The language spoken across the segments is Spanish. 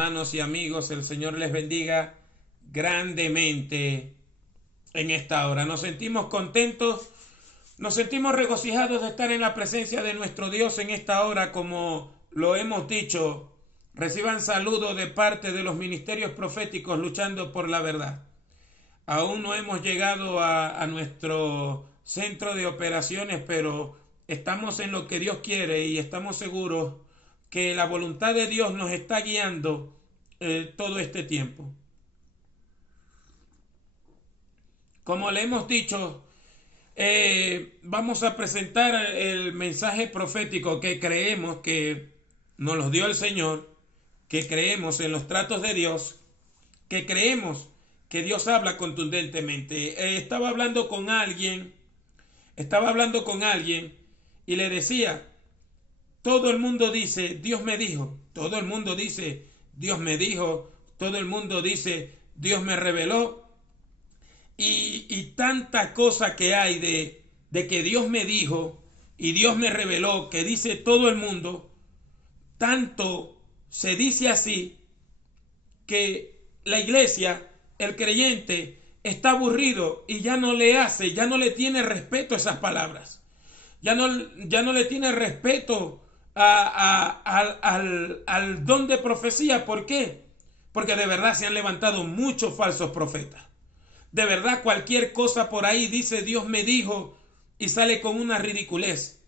Hermanos y amigos, el Señor les bendiga grandemente en esta hora. Nos sentimos contentos, nos sentimos regocijados de estar en la presencia de nuestro Dios en esta hora, como lo hemos dicho. Reciban saludos de parte de los ministerios proféticos luchando por la verdad. Aún no hemos llegado a nuestro centro de operaciones, pero estamos en lo que Dios quiere y estamos seguros que la voluntad de Dios nos está guiando todo este tiempo. Como le hemos dicho, vamos a presentar el mensaje profético que creemos que nos lo dio el Señor, que creemos en los tratos de Dios, que creemos que Dios habla contundentemente. Estaba hablando con alguien y le decía, todo el mundo dice, Dios me dijo, todo el mundo dice, Dios me dijo, todo el mundo dice, Dios me reveló, y tanta cosa que hay de que Dios me dijo y Dios me reveló, que dice todo el mundo, tanto se dice así que la iglesia, el creyente, está aburrido y ya no le tiene respeto a esas palabras. Ya no le tiene respeto al don de profecía. ¿Por qué? Porque de verdad se han levantado muchos falsos profetas. De verdad cualquier cosa por ahí dice Dios me dijo y sale con una ridiculez.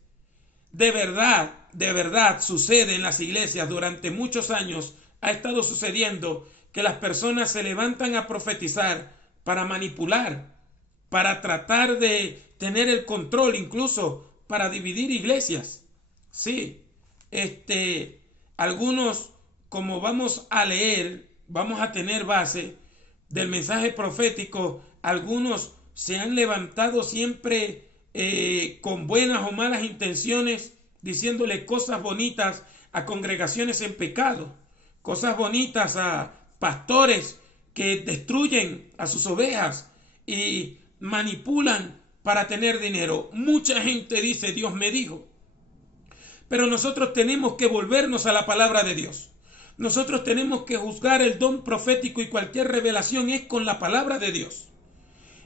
De verdad sucede en las iglesias. Durante muchos años ha estado sucediendo que las personas se levantan a profetizar para manipular, para tratar de tener el control, incluso para dividir iglesias. Sí, algunos, como vamos a leer, vamos a tener base del mensaje profético, algunos se han levantado siempre con buenas o malas intenciones, diciéndole cosas bonitas a congregaciones en pecado, cosas bonitas a pastores que destruyen a sus ovejas y manipulan para tener dinero. Mucha gente dice Dios me dijo, pero nosotros tenemos que volvernos a la palabra de Dios. Nosotros tenemos que juzgar el don profético y cualquier revelación es con la palabra de Dios.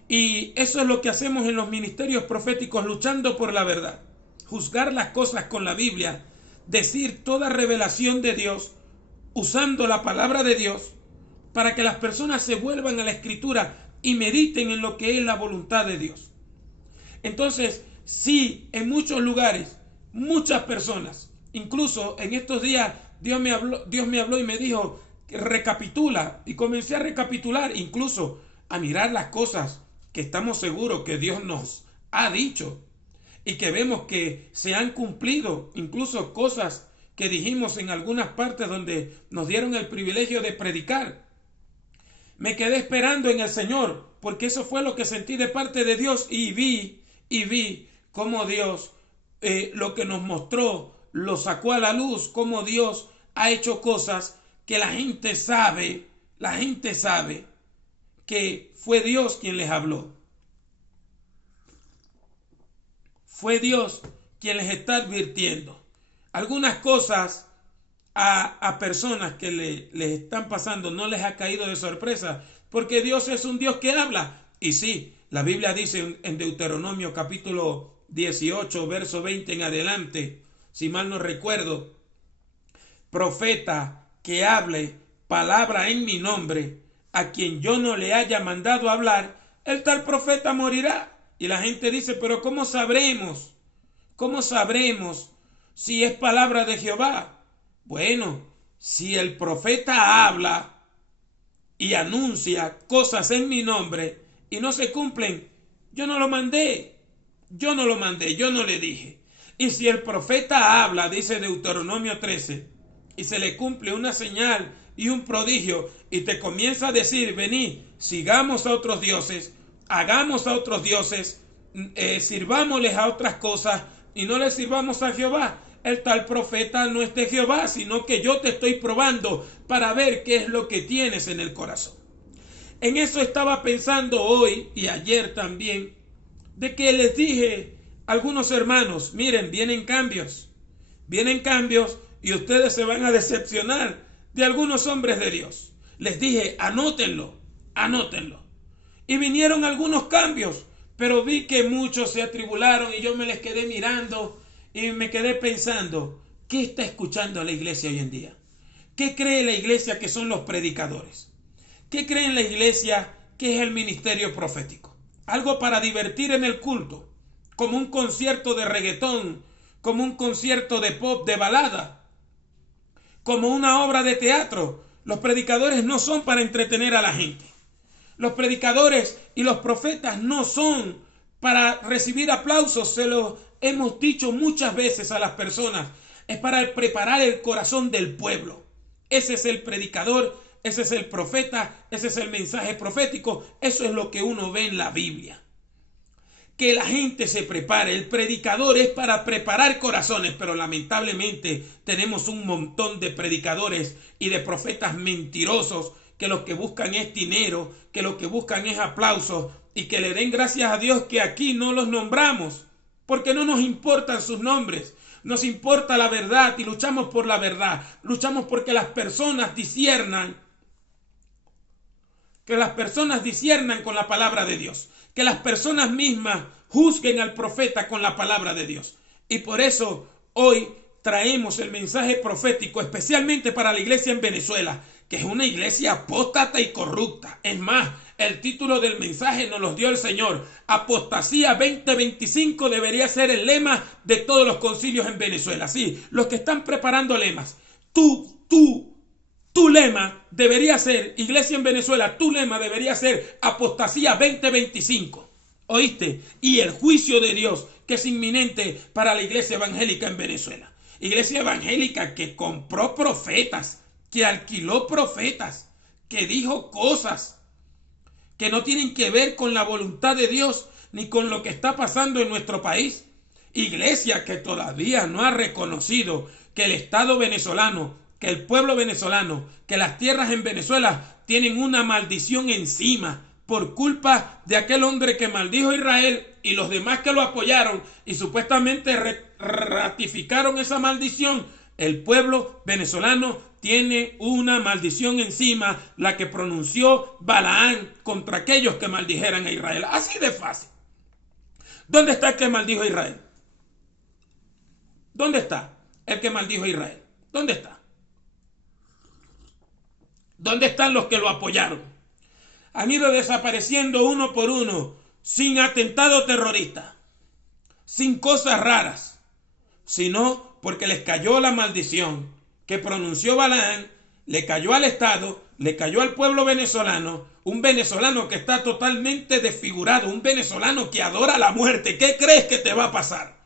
Y eso es lo que hacemos en los ministerios proféticos, luchando por la verdad. Juzgar las cosas con la Biblia, decir toda revelación de Dios, usando la palabra de Dios, para que las personas se vuelvan a la Escritura y mediten en lo que es la voluntad de Dios. Entonces, sí, en muchos lugares, muchas personas, incluso en estos días, Dios me habló y me dijo, recapitula, y comencé a recapitular, incluso a mirar las cosas que estamos seguros que Dios nos ha dicho y que vemos que se han cumplido, incluso cosas que dijimos en algunas partes donde nos dieron el privilegio de predicar. Me quedé esperando en el Señor, porque eso fue lo que sentí de parte de Dios y vi cómo Dios lo que nos mostró lo sacó a la luz, cómo Dios ha hecho cosas que la gente sabe que fue Dios quien les habló. Fue Dios quien les está advirtiendo. Algunas cosas a personas que les están pasando no les ha caído de sorpresa, porque Dios es un Dios que habla. Y sí, la Biblia dice en Deuteronomio capítulo 18, verso 20 en adelante, si mal no recuerdo, profeta que hable palabra en mi nombre, a quien yo no le haya mandado hablar, el tal profeta morirá. Y la gente dice, pero ¿cómo sabremos? ¿Cómo sabremos si es palabra de Jehová? Bueno, si el profeta habla y anuncia cosas en mi nombre y no se cumplen, yo no lo mandé, yo no le dije. Y si el profeta habla, dice Deuteronomio 13, y se le cumple una señal y un prodigio, y te comienza a decir, vení, sigamos a otros dioses, hagamos a otros dioses, sirvámosles a otras cosas, y no le sirvamos a Jehová, el tal profeta no es de Jehová, sino que yo te estoy probando para ver qué es lo que tienes en el corazón. En eso estaba pensando hoy y ayer también, de que les dije a algunos hermanos, miren, vienen cambios y ustedes se van a decepcionar de algunos hombres de Dios. Les dije, anótenlo, anótenlo. Y vinieron algunos cambios, pero vi que muchos se atribularon y yo me les quedé mirando y me quedé pensando, ¿qué está escuchando la iglesia hoy en día? ¿Qué cree la iglesia que son los predicadores? ¿Qué cree la iglesia que es el ministerio profético? Algo para divertir en el culto, como un concierto de reggaetón, como un concierto de pop, de balada, como una obra de teatro. Los predicadores no son para entretener a la gente. Los predicadores y los profetas no son para recibir aplausos. Se lo hemos dicho muchas veces a las personas. Es para preparar el corazón del pueblo. Ese es el predicador, ese es el profeta, ese es el mensaje profético. Eso es lo que uno ve en la Biblia. Que la gente se prepare. El predicador es para preparar corazones, pero lamentablemente tenemos un montón de predicadores y de profetas mentirosos que lo que buscan es dinero, que lo que buscan es aplausos y que le den gracias a Dios que aquí no los nombramos, porque no nos importan sus nombres. Nos importa la verdad y luchamos por la verdad. Luchamos porque las personas disciernan, que las personas disciernan con la palabra de Dios. Que las personas mismas juzguen al profeta con la palabra de Dios. Y por eso hoy traemos el mensaje profético especialmente para la iglesia en Venezuela, que es una iglesia apóstata y corrupta. Es más, el título del mensaje nos lo dio el Señor. Apostasía 2025 debería ser el lema de todos los concilios en Venezuela. Sí, los que están preparando lemas. Tu lema debería ser, iglesia en Venezuela, tu lema debería ser apostasía 2025. ¿Oíste? Y el juicio de Dios que es inminente para la iglesia evangélica en Venezuela. Iglesia evangélica que compró profetas, que alquiló profetas, que dijo cosas que no tienen que ver con la voluntad de Dios ni con lo que está pasando en nuestro país. Iglesia que todavía no ha reconocido que el Estado venezolano, que el pueblo venezolano, que las tierras en Venezuela tienen una maldición encima por culpa de aquel hombre que maldijo a Israel y los demás que lo apoyaron y supuestamente ratificaron esa maldición. El pueblo venezolano tiene una maldición encima, la que pronunció Balaán contra aquellos que maldijeran a Israel. Así de fácil. ¿Dónde está el que maldijo a Israel? ¿Dónde está el que maldijo a Israel? ¿Dónde está? ¿Dónde están los que lo apoyaron? Han ido desapareciendo uno por uno, sin atentado terrorista, sin cosas raras, sino porque les cayó la maldición que pronunció Balaán, le cayó al Estado, le cayó al pueblo venezolano, un venezolano que está totalmente desfigurado, un venezolano que adora la muerte. ¿Qué crees que te va a pasar?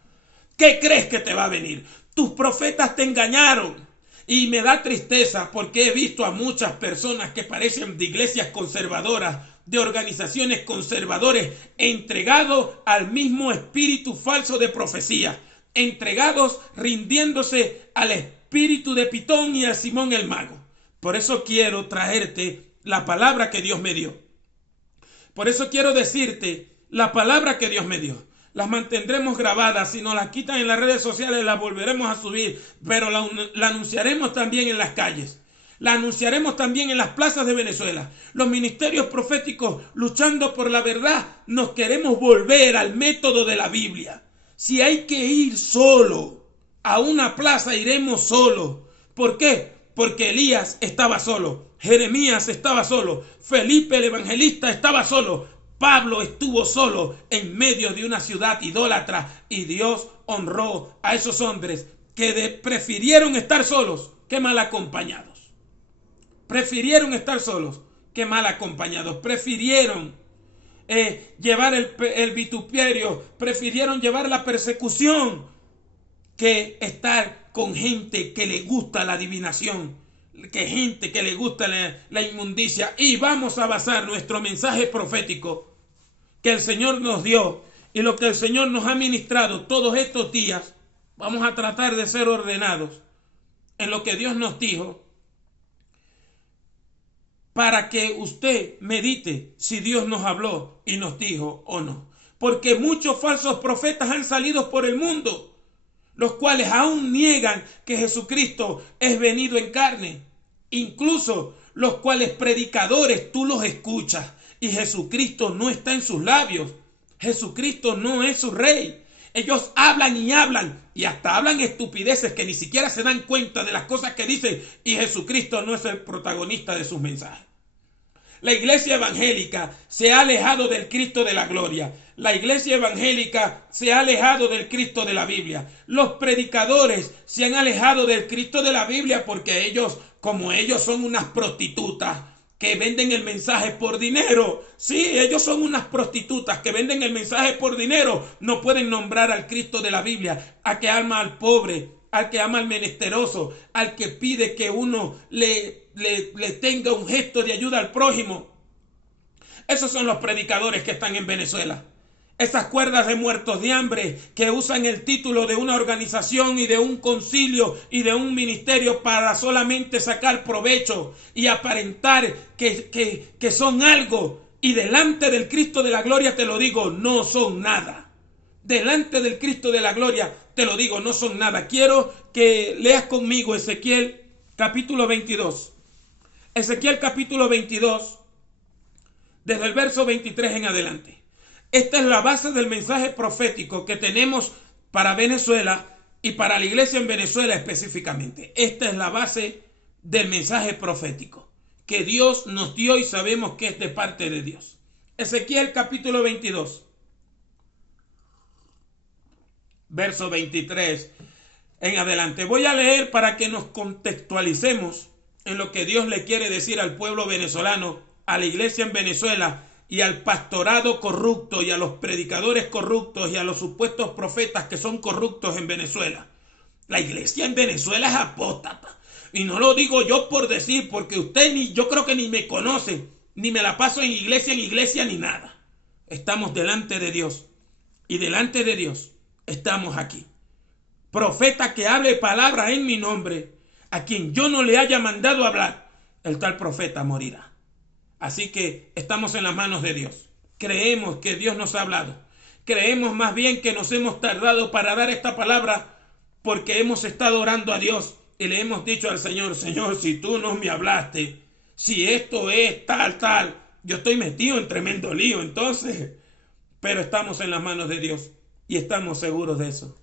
¿Qué crees que te va a venir? Tus profetas te engañaron. Y me da tristeza porque he visto a muchas personas que parecen de iglesias conservadoras, de organizaciones conservadoras, entregados al mismo espíritu falso de profecía, entregados rindiéndose al espíritu de Pitón y a Simón el mago. Por eso quiero traerte la palabra que Dios me dio. Por eso quiero decirte la palabra que Dios me dio. Las mantendremos grabadas. Si nos las quitan en las redes sociales, las volveremos a subir. Pero la anunciaremos también en las calles. La anunciaremos también en las plazas de Venezuela. Los ministerios proféticos, luchando por la verdad, nos queremos volver al método de la Biblia. Si hay que ir solo a una plaza, iremos solo. ¿Por qué? Porque Elías estaba solo. Jeremías estaba solo. Felipe el evangelista estaba solo. Pablo estuvo solo en medio de una ciudad idólatra y Dios honró a esos hombres que prefirieron estar solos que mal acompañados. Prefirieron estar solos que mal acompañados. Prefirieron llevar el vituperio, prefirieron llevar la persecución que estar con gente que le gusta la adivinación, que gente que le gusta la inmundicia. Y vamos a basar nuestro mensaje profético que el Señor nos dio y lo que el Señor nos ha ministrado todos estos días. Vamos a tratar de ser ordenados en lo que Dios nos dijo, para que usted medite si Dios nos habló y nos dijo o no. Porque muchos falsos profetas han salido por el mundo, los cuales aún niegan que Jesucristo es venido en carne. incluso los cuales predicadores tú los escuchas y Jesucristo no está en sus labios. Jesucristo no es su rey. Ellos hablan y hasta hablan estupideces que ni siquiera se dan cuenta de las cosas que dicen y Jesucristo no es el protagonista de sus mensajes. La iglesia evangélica se ha alejado del Cristo de la gloria. La iglesia evangélica se ha alejado del Cristo de la Biblia. Los predicadores se han alejado del Cristo de la Biblia porque ellos, como ellos son unas prostitutas que venden el mensaje por dinero. Sí, ellos son unas prostitutas que venden el mensaje por dinero. No pueden nombrar al Cristo de la Biblia, al que ama al pobre, al que ama al menesteroso, al que pide que uno le tenga un gesto de ayuda al prójimo. Esos son los predicadores que están en Venezuela. Esas cuerdas de muertos de hambre que usan el título de una organización y de un concilio y de un ministerio para solamente sacar provecho y aparentar que son algo. Y delante del Cristo de la gloria te lo digo, no son nada. Delante del Cristo de la gloria te lo digo, no son nada. Quiero que leas conmigo Ezequiel capítulo 22. Ezequiel capítulo 22, desde el verso 23 en adelante. Esta es la base del mensaje profético que tenemos para Venezuela y para la iglesia en Venezuela específicamente. Esta es la base del mensaje profético que Dios nos dio y sabemos que es de parte de Dios. Ezequiel capítulo 22, verso 23 en adelante. Voy a leer para que nos contextualicemos en lo que Dios le quiere decir al pueblo venezolano, a la iglesia en Venezuela y al pastorado corrupto y a los predicadores corruptos y a los supuestos profetas que son corruptos en Venezuela. La iglesia en Venezuela es apóstata. Y no lo digo yo por decir, porque usted yo creo que ni me conoce, ni me la paso en iglesia ni nada. Estamos delante de Dios y delante de Dios estamos aquí. Profeta que hable palabras en mi nombre, a quien yo no le haya mandado hablar, el tal profeta morirá. Así que estamos en las manos de Dios. Creemos que Dios nos ha hablado. Creemos más bien que nos hemos tardado para dar esta palabra porque hemos estado orando a Dios y le hemos dicho al Señor, Señor, si tú no me hablaste, si esto es tal, yo estoy metido en tremendo lío entonces. Pero estamos en las manos de Dios y estamos seguros de eso.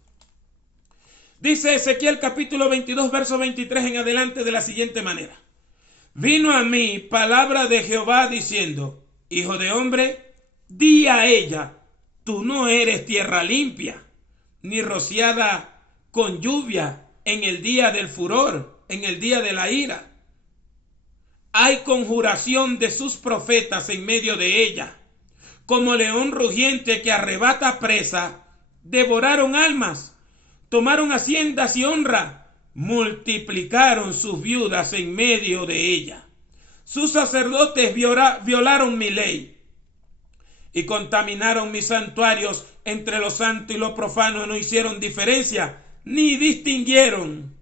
Dice Ezequiel capítulo 22, verso 23 en adelante de la siguiente manera. Vino a mí palabra de Jehová diciendo, hijo de hombre, di a ella, tú no eres tierra limpia, ni rociada con lluvia en el día del furor, en el día de la ira. Hay conjuración de sus profetas en medio de ella. Como león rugiente que arrebata presa, devoraron almas, tomaron haciendas y honra, multiplicaron sus viudas en medio de ella. Sus sacerdotes violaron mi ley y contaminaron mis santuarios. Entre lo santo y lo profano no hicieron diferencia, ni distinguieron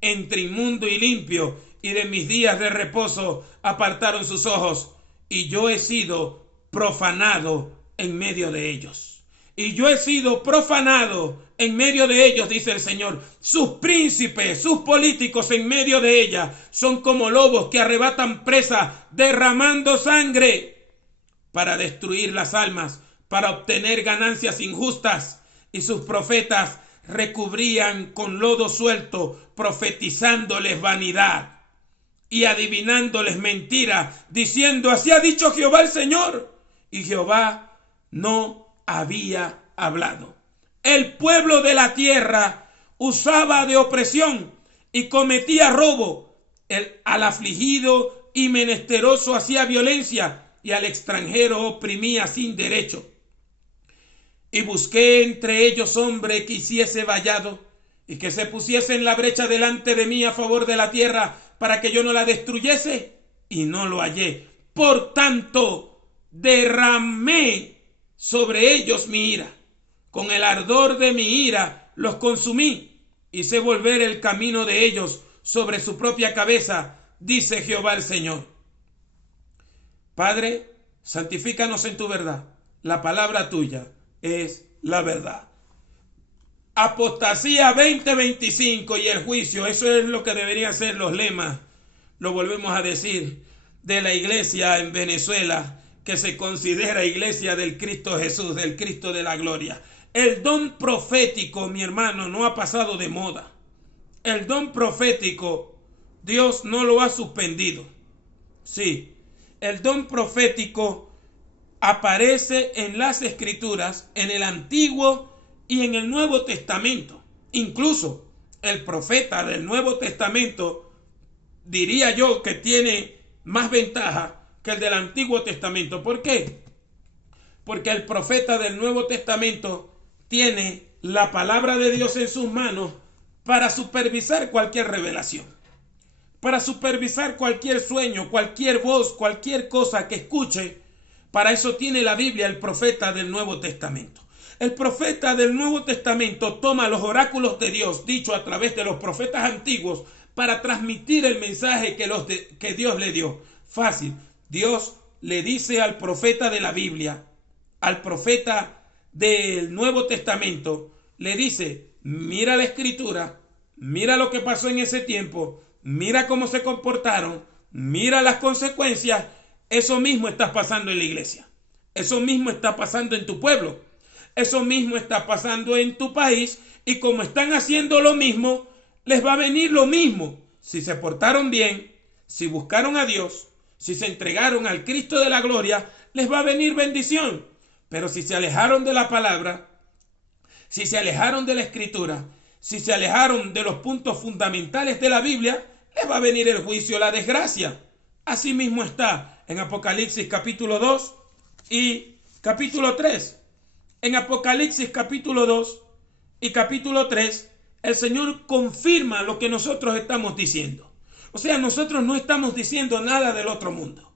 entre inmundo y limpio, y de mis días de reposo apartaron sus ojos, y yo he sido profanado en medio de ellos. Y yo he sido profanado en medio de ellos, dice el Señor. Sus príncipes, sus políticos en medio de ella son como lobos que arrebatan presa, derramando sangre para destruir las almas, para obtener ganancias injustas. Y sus profetas recubrían con lodo suelto, profetizándoles vanidad y adivinándoles mentira, diciendo, así ha dicho Jehová el Señor. Y Jehová no había hablado. El pueblo de la tierra usaba de opresión y cometía robo. Al afligido y menesteroso hacía violencia y al extranjero oprimía sin derecho. Y busqué entre ellos hombre que hiciese vallado y que se pusiese en la brecha delante de mí a favor de la tierra para que yo no la destruyese, y no lo hallé. Por tanto, derramé sobre ellos mi ira. Con el ardor de mi ira los consumí. Hice volver el camino de ellos sobre su propia cabeza, dice Jehová el Señor. Padre, santifícanos en tu verdad. La palabra tuya es la verdad. Apostasía 2025 y el juicio. Eso es lo que deberían ser los lemas lo volvemos a decir, de la iglesia en Venezuela, que se considera iglesia del Cristo Jesús, del Cristo de la gloria. El don profético, mi hermano, no ha pasado de moda. El don profético, Dios no lo ha suspendido. Sí, el don profético aparece en las Escrituras, en el Antiguo y en el Nuevo Testamento. Incluso el profeta del Nuevo Testamento, diría yo que tiene más ventaja que el del Antiguo Testamento. ¿Por qué? Porque el profeta del Nuevo Testamento tiene la palabra de Dios en sus manos para supervisar cualquier revelación, para supervisar cualquier sueño, cualquier voz, cualquier cosa que escuche. Para eso tiene la Biblia el profeta del Nuevo Testamento. El profeta del Nuevo Testamento toma los oráculos de Dios, dicho a través de los profetas antiguos, para transmitir el mensaje que Dios le dio. Fácil. Dios le dice al profeta de la Biblia, al profeta del Nuevo Testamento, le dice: mira la Escritura, mira lo que pasó en ese tiempo, mira cómo se comportaron, mira las consecuencias. Eso mismo está pasando en la iglesia. Eso mismo está pasando en tu pueblo. Eso mismo está pasando en tu país. Y como están haciendo lo mismo, les va a venir lo mismo. Si se portaron bien, si buscaron a Dios, si se entregaron al Cristo de la gloria, les va a venir bendición. Pero si se alejaron de la palabra, si se alejaron de la Escritura, si se alejaron de los puntos fundamentales de la Biblia, les va a venir el juicio, la desgracia. Así mismo está en Apocalipsis capítulo 2 y capítulo 3. En Apocalipsis capítulo 2 y capítulo 3, el Señor confirma lo que nosotros estamos diciendo. O sea, nosotros no estamos diciendo nada del otro mundo.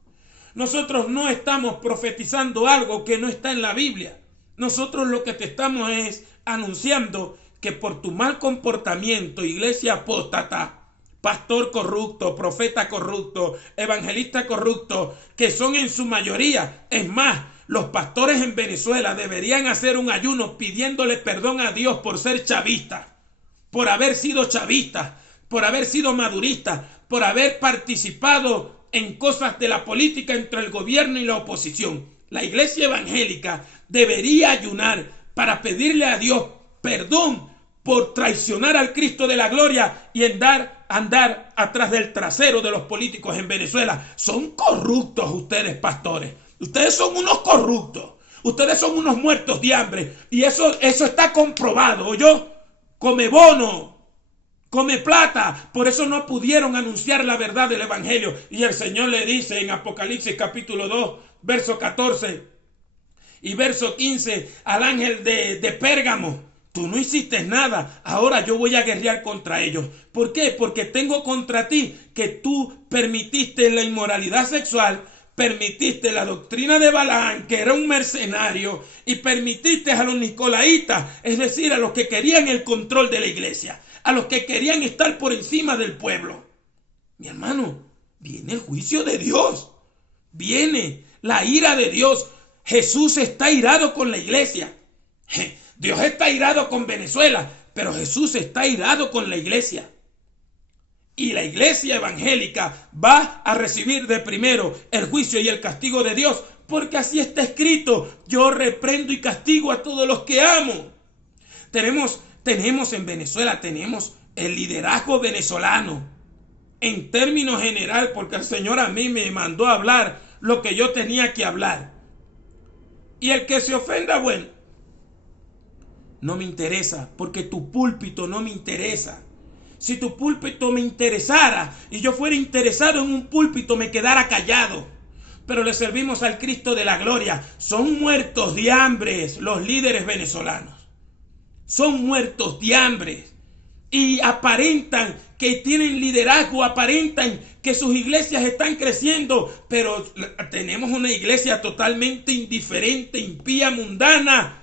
Nosotros no estamos profetizando algo que no está en la Biblia. Nosotros lo que te estamos es anunciando que por tu mal comportamiento, iglesia apóstata, pastor corrupto, profeta corrupto, evangelista corrupto, que son en su mayoría, es más, los pastores en Venezuela deberían hacer un ayuno pidiéndole perdón a Dios por ser chavistas, por haber sido chavistas, por haber sido maduristas, por haber participado en cosas de la política entre el gobierno y la oposición. La iglesia evangélica debería ayunar para pedirle a Dios perdón por traicionar al Cristo de la gloria y andar atrás del trasero de los políticos en Venezuela. Son corruptos ustedes, pastores. Ustedes son unos corruptos. Ustedes son unos muertos de hambre. Y eso está comprobado. ¿Oyó? Come bono, come plata. Por eso no pudieron anunciar la verdad del evangelio. Y el Señor le dice en Apocalipsis capítulo 2, verso 14 y verso 15 al ángel de Pérgamo: tú no hiciste nada, ahora yo voy a guerrear contra ellos. ¿Por qué? Porque tengo contra ti que tú permitiste la inmoralidad sexual, permitiste la doctrina de Balaam, que era un mercenario, y permitiste a los nicolaitas, es decir, a los que querían el control de la iglesia, a los que querían estar por encima del pueblo. Mi hermano, viene el juicio de Dios, viene la ira de Dios. Jesús está irado con la iglesia. Dios está irado con Venezuela, pero Jesús está irado con la iglesia. Y la iglesia evangélica va a recibir de primero el juicio y el castigo de Dios, porque así está escrito: yo reprendo y castigo a todos los que amo. Tenemos en Venezuela, tenemos el liderazgo venezolano en términos general, porque el Señor a mí me mandó a hablar lo que yo tenía que hablar. Y el que se ofenda, bueno, no me interesa, porque tu púlpito no me interesa. Si tu púlpito me interesara y yo fuera interesado en un púlpito, me quedara callado. Pero le servimos al Cristo de la gloria. Son muertos de hambre los líderes venezolanos. Son muertos de hambre. Y aparentan que tienen liderazgo, aparentan que sus iglesias están creciendo, pero tenemos una iglesia totalmente indiferente, impía, mundana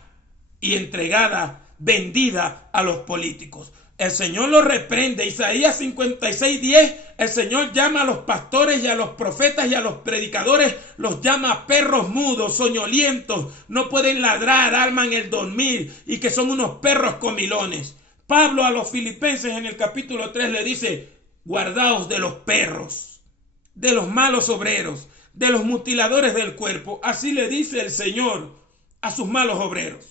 y entregada, vendida a los políticos. El Señor los reprende. Isaías 56:10, el Señor llama a los pastores y a los profetas y a los predicadores, los llama perros mudos, soñolientos, no pueden ladrar, arman el dormir y que son unos perros comilones. Pablo a los filipenses en el capítulo 3 le dice: guardaos de los perros. de los malos obreros, de los mutiladores del cuerpo. Así le dice el Señor a sus malos obreros.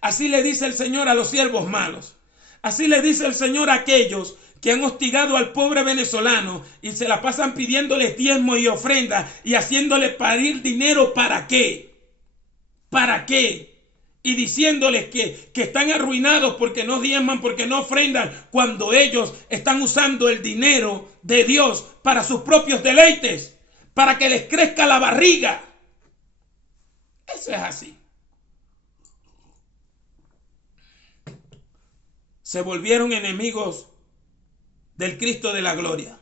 Así le dice el Señor a los siervos malos. Así le dice el Señor a aquellos que han hostigado al pobre venezolano y se la pasan pidiéndole diezmo y ofrenda y haciéndole parir dinero. ¿Para qué? ¿Para qué? Y diciéndoles que están arruinados porque no diezman, porque no ofrendan, cuando ellos están usando el dinero de Dios para sus propios deleites, para que les crezca la barriga. Eso es así. Se volvieron enemigos del Cristo de la gloria.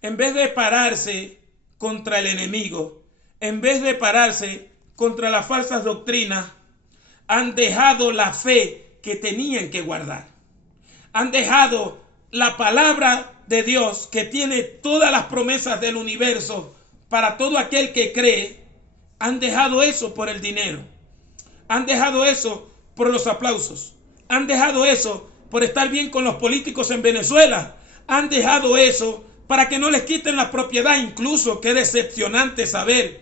En vez de pararse contra el enemigo, en vez de pararse contra las falsas doctrinas, han dejado la fe que tenían que guardar. Han dejado la palabra de Dios que tiene todas las promesas del universo para todo aquel que cree. Han dejado eso por el dinero. Han dejado eso por los aplausos. Han dejado eso por estar bien con los políticos en Venezuela. Han dejado eso para que no les quiten la propiedad. Incluso qué decepcionante saber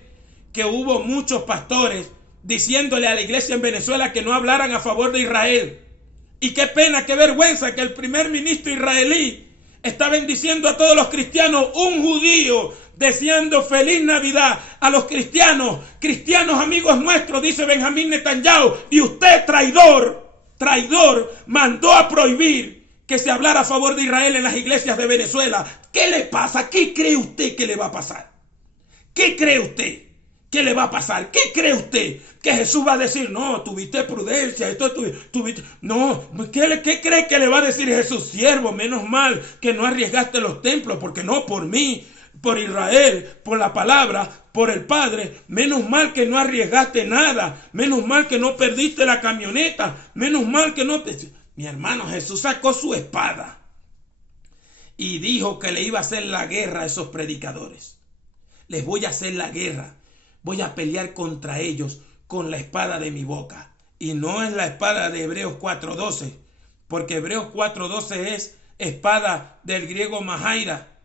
que hubo muchos pastores diciéndole a la iglesia en Venezuela que no hablaran a favor de Israel. Y qué pena, qué vergüenza que el primer ministro israelí está bendiciendo a todos los cristianos. Un judío deseando feliz Navidad a los cristianos amigos nuestros, dice Benjamín Netanyahu. Y usted, traidor, mandó a prohibir que se hablara a favor de Israel en las iglesias de Venezuela. ¿Qué le pasa? ¿Qué cree usted que le va a pasar? ¿Qué cree usted que le va a pasar? ¿Qué cree usted? Que Jesús va a decir, no, tuviste prudencia, esto tuviste... No, ¿qué cree que le va a decir Jesús? Siervo, menos mal que no arriesgaste los templos, porque no, por mí, por Israel, por la palabra, por el Padre, menos mal que no arriesgaste nada, menos mal que no perdiste la camioneta, menos mal que no... Mi hermano, Jesús sacó su espada y dijo que le iba a hacer la guerra a esos predicadores. Les voy a hacer la guerra, voy a pelear contra ellos con la espada de mi boca. Y no es la espada de Hebreos 4:12, porque Hebreos 4:12 es espada del griego mahaira,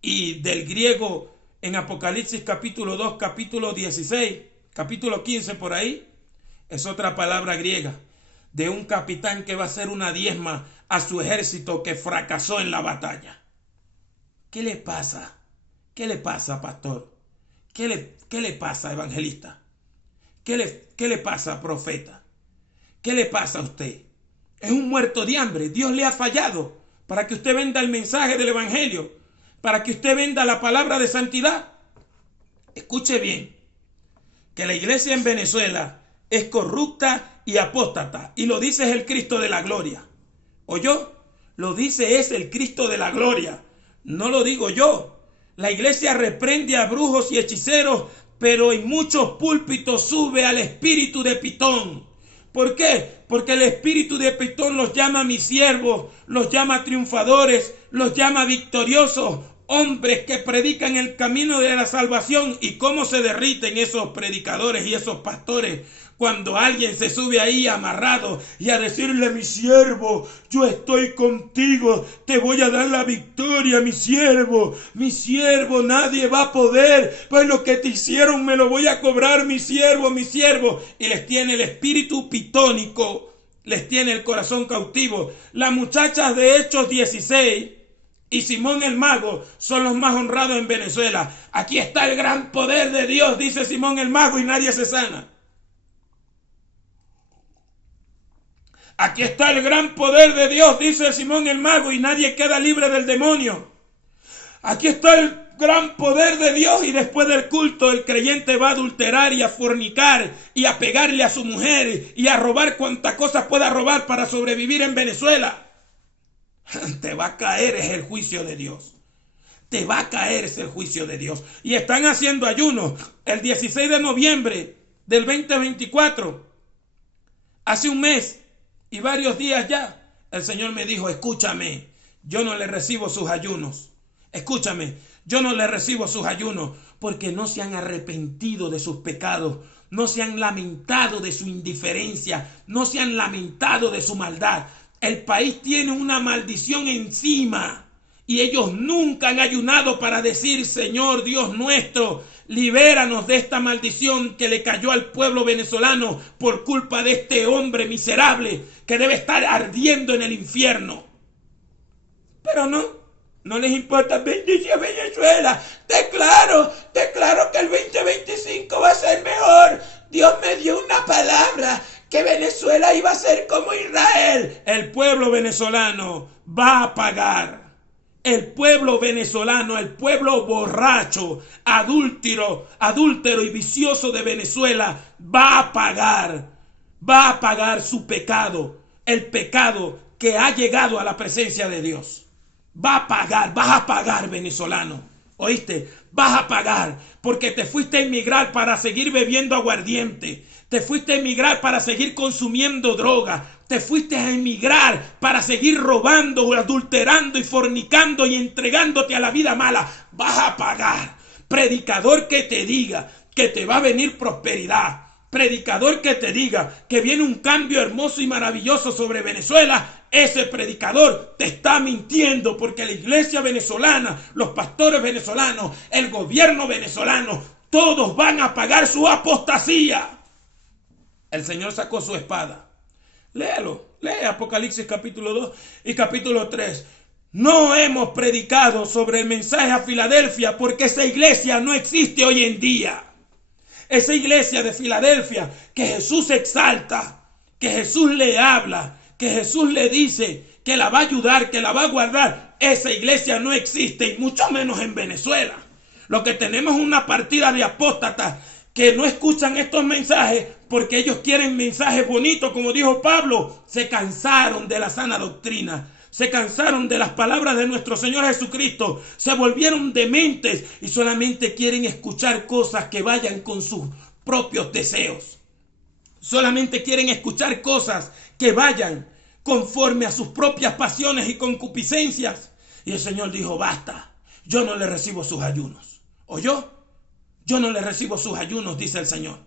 y del griego en Apocalipsis capítulo 2, capítulo 16, capítulo 15 por ahí, es otra palabra griega de un capitán que va a hacer una diezma a su ejército que fracasó en la batalla. ¿Qué le pasa? ¿Qué le pasa, pastor? ¿Qué le pasa, evangelista? ¿Qué le pasa, profeta? ¿Qué le pasa a usted? Es un muerto de hambre. Dios le ha fallado para que usted venda el mensaje del evangelio, para que usted venda la palabra de santidad. Escuche bien, que la iglesia en Venezuela es corrupta y apóstata, y lo dice el Cristo de la gloria. ¿Oyó? Lo dice es el Cristo de la gloria, no lo digo yo. La iglesia reprende a brujos y hechiceros, pero en muchos púlpitos sube al espíritu de Pitón. ¿Por qué? Porque el espíritu de Pitón los llama mis siervos, los llama triunfadores, los llama victoriosos, hombres que predican el camino de la salvación. ¿Y cómo se derriten esos predicadores y esos pastores cuando alguien se sube ahí amarrado y a decirle, mi siervo, yo estoy contigo, te voy a dar la victoria, mi siervo, nadie va a poder, pues lo que te hicieron me lo voy a cobrar, mi siervo, y les tiene el espíritu pitónico, les tiene el corazón cautivo? Las muchachas de Hechos 16 y Simón el Mago son los más honrados en Venezuela. Aquí está el gran poder de Dios, dice Simón el Mago, y nadie se sana. Aquí está el gran poder de Dios, dice Simón el Mago, y nadie queda libre del demonio. Aquí está el gran poder de Dios, y después del culto el creyente va a adulterar y a fornicar y a pegarle a su mujer y a robar cuanta cosa pueda robar para sobrevivir en Venezuela. Te va a caer es el juicio de Dios. Te va a caer es el juicio de Dios. Y están haciendo ayunos. El 16 de noviembre del 2024, hace un mes y varios días ya, el Señor me dijo, escúchame, yo no le recibo sus ayunos. Escúchame, yo no le recibo sus ayunos porque no se han arrepentido de sus pecados, no se han lamentado de su indiferencia, no se han lamentado de su maldad. El país tiene una maldición encima Y ellos nunca han ayunado para decir: Señor Dios nuestro, libéranos de esta maldición que le cayó al pueblo venezolano por culpa de este hombre miserable que debe estar ardiendo en el infierno. Pero no les importa. Bendice Venezuela. Declaro que el 2025 va a ser mejor. Dios me dio una palabra, que Venezuela iba a ser como Israel. El pueblo venezolano va a pagar. El pueblo venezolano, el pueblo borracho, adúltero y vicioso de Venezuela va a pagar su pecado, el pecado que ha llegado a la presencia de Dios. Vas a pagar, venezolano. ¿Oíste? Vas a pagar, porque te fuiste a emigrar para seguir bebiendo aguardiente. Te fuiste a emigrar para seguir consumiendo droga. Te fuiste a emigrar para seguir robando, adulterando y fornicando y entregándote a la vida mala. Vas a pagar. Predicador que te diga que te va a venir prosperidad. Predicador que te diga que viene un cambio hermoso y maravilloso sobre Venezuela. Ese predicador te está mintiendo, porque la iglesia venezolana, los pastores venezolanos, el gobierno venezolano, todos van a pagar su apostasía. El Señor sacó su espada. Léalo, lee Apocalipsis capítulo 2 y capítulo 3. No hemos predicado sobre el mensaje a Filadelfia porque esa iglesia no existe hoy en día. Esa iglesia de Filadelfia que Jesús exalta, que Jesús le habla, que Jesús le dice que la va a ayudar, que la va a guardar, esa iglesia no existe, y mucho menos en Venezuela. Lo que tenemos es una partida de apóstatas que no escuchan estos mensajes porque ellos quieren mensajes bonitos, como dijo Pablo. Se cansaron de la sana doctrina, se cansaron de las palabras de nuestro Señor Jesucristo, se volvieron dementes y solamente quieren escuchar cosas que vayan con sus propios deseos. Solamente quieren escuchar cosas que vayan conforme a sus propias pasiones y concupiscencias. Y el Señor dijo: basta, yo no le recibo sus ayunos. ¿Oyó? Yo no le recibo sus ayunos, dice el Señor,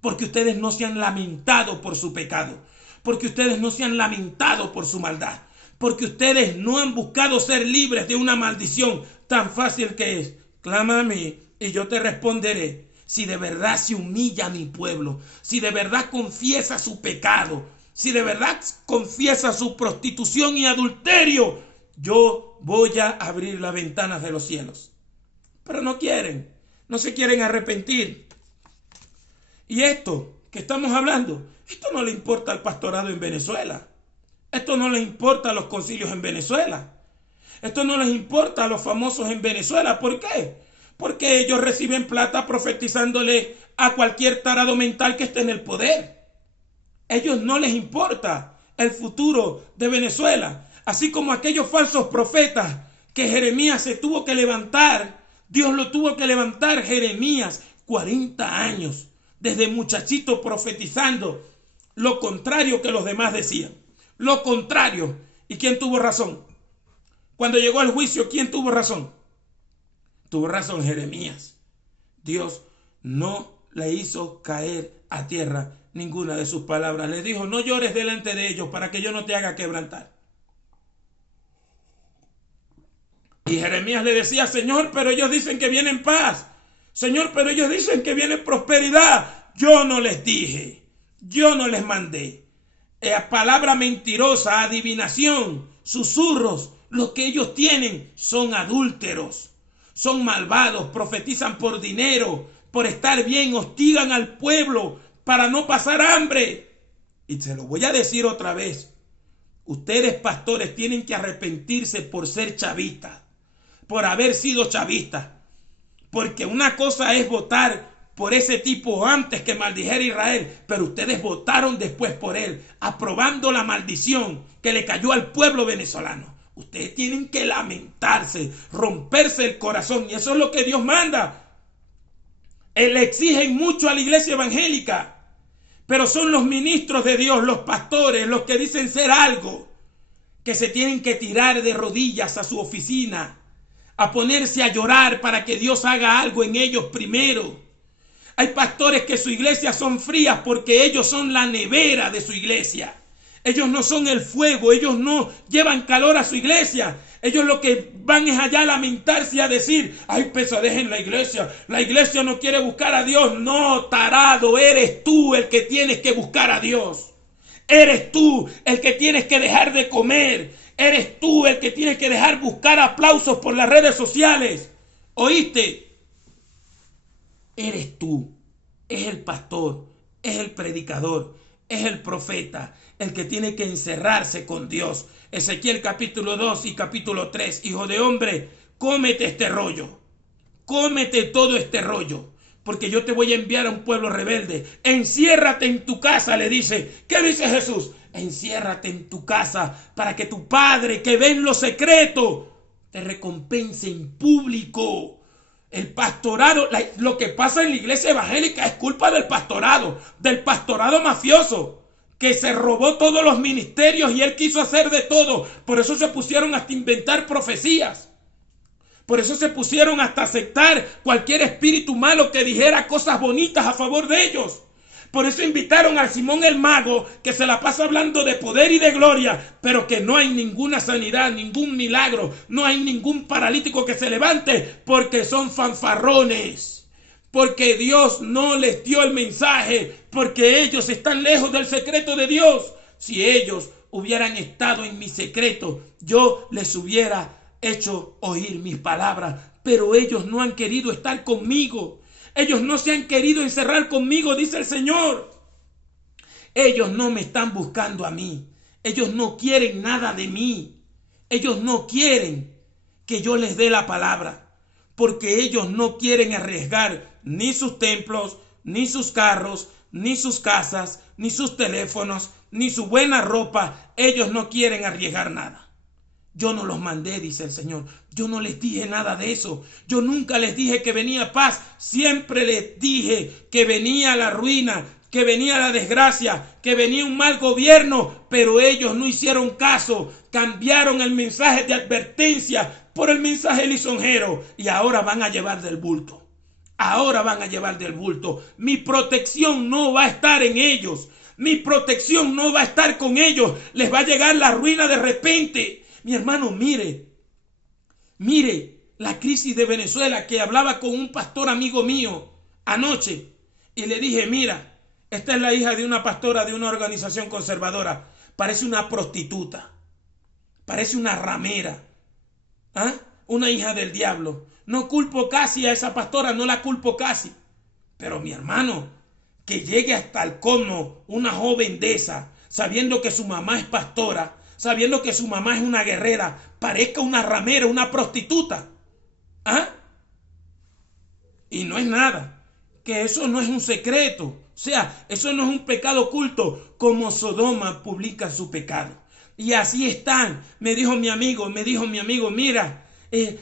porque ustedes no se han lamentado por su pecado, porque ustedes no se han lamentado por su maldad, porque ustedes no han buscado ser libres de una maldición tan fácil que es: clama a mí y yo te responderé. Si de verdad se humilla a mi pueblo, si de verdad confiesa su pecado, si de verdad confiesa su prostitución y adulterio, yo voy a abrir las ventanas de los cielos. Pero no quieren, no se quieren arrepentir. Y esto que estamos hablando, esto no le importa al pastorado en Venezuela. Esto no les importa a los concilios en Venezuela. Esto no les importa a los famosos en Venezuela. ¿Por qué? Porque ellos reciben plata profetizándole a cualquier tarado mental que esté en el poder. Ellos no les importa el futuro de Venezuela. Así como aquellos falsos profetas que Jeremías se tuvo que levantar. Dios lo tuvo que levantar, Jeremías, 40 años, desde muchachito profetizando lo contrario que los demás decían. Lo contrario. ¿Y quién tuvo razón? Cuando llegó al juicio, ¿quién tuvo razón? Tuvo razón Jeremías. Dios no le hizo caer a tierra ninguna de sus palabras. Le dijo: no llores delante de ellos para que yo no te haga quebrantar. Y Jeremías le decía: Señor, pero ellos dicen que viene en paz. Señor, pero ellos dicen que viene prosperidad. Yo no les dije, yo no les mandé. Palabra mentirosa, adivinación, susurros, lo que ellos tienen son adúlteros. Son malvados, profetizan por dinero, por estar bien, hostigan al pueblo para no pasar hambre. Y se lo voy a decir otra vez. Ustedes, pastores, tienen que arrepentirse por ser chavistas, por haber sido chavistas. Porque una cosa es votar por ese tipo antes que maldijera a Israel, pero ustedes votaron después por él, aprobando la maldición que le cayó al pueblo venezolano. Ustedes tienen que lamentarse, romperse el corazón, y eso es lo que Dios manda. Le exigen mucho a la iglesia evangélica, pero son los ministros de Dios, los pastores, los que dicen ser algo, que se tienen que tirar de rodillas a su oficina, a ponerse a llorar para que Dios haga algo en ellos primero. Hay pastores que su iglesia son frías porque ellos son la nevera de su iglesia. Ellos no son el fuego, ellos no llevan calor a su iglesia. Ellos lo que van es allá a lamentarse y a decir, hay pesadez en la iglesia no quiere buscar a Dios. No, tarado, eres tú el que tienes que buscar a Dios. Eres tú el que tienes que dejar de comer. Eres tú el que tienes que dejar buscar aplausos por las redes sociales. ¿Oíste? Eres tú. Es el pastor, es el predicador, es el profeta, el que tiene que encerrarse con Dios. Ezequiel capítulo 2 y capítulo 3. Hijo de hombre, cómete este rollo. Cómete todo este rollo. Porque yo te voy a enviar a un pueblo rebelde. Enciérrate en tu casa, le dice. ¿Qué dice Jesús? Enciérrate en tu casa para que tu Padre que ve en lo secreto te recompense en público. El pastorado, lo que pasa en la iglesia evangélica es culpa del pastorado mafioso, que se robó todos los ministerios y él quiso hacer de todo. Por eso se pusieron hasta inventar profecías. Por eso se pusieron hasta aceptar cualquier espíritu malo que dijera cosas bonitas a favor de ellos. Por eso invitaron a Simón el mago, que se la pasa hablando de poder y de gloria, pero que no hay ninguna sanidad, ningún milagro, no hay ningún paralítico que se levante, porque son fanfarrones. Porque Dios no les dio el mensaje, porque ellos están lejos del secreto de Dios. Si ellos hubieran estado en mi secreto, yo les hubiera hecho oír mis palabras, pero ellos no han querido estar conmigo. Ellos no se han querido encerrar conmigo, dice el Señor. Ellos no me están buscando a mí. Ellos no quieren nada de mí. Ellos no quieren que yo les dé la palabra, porque ellos no quieren arriesgar ni sus templos, ni sus carros, ni sus casas, ni sus teléfonos, ni su buena ropa. Ellos no quieren arriesgar nada. Yo no los mandé, dice el Señor. Yo no les dije nada de eso. Yo nunca les dije que venía paz. Siempre les dije que venía la ruina, que venía la desgracia, que venía un mal gobierno. Pero ellos no hicieron caso. Cambiaron el mensaje de advertencia por el mensaje lisonjero. Y ahora van a llevar del bulto. Ahora van a llevar del bulto. Mi protección no va a estar en ellos. Mi protección no va a estar con ellos. Les va a llegar la ruina de repente. Mi hermano, mire la crisis de Venezuela, que hablaba con un pastor amigo mío anoche y le dije, mira, esta es la hija de una pastora de una organización conservadora, parece una prostituta, parece una ramera, una hija del diablo. No culpo casi a esa pastora, no la culpo casi, pero mi hermano, que llegue hasta el colmo una joven de esa, sabiendo que su mamá es pastora, sabiendo que su mamá es una guerrera, parezca una ramera, una prostituta. Y no es nada, que eso no es un secreto. O sea, eso no es un pecado oculto, como Sodoma publica su pecado. Y así están, me dijo mi amigo, mira,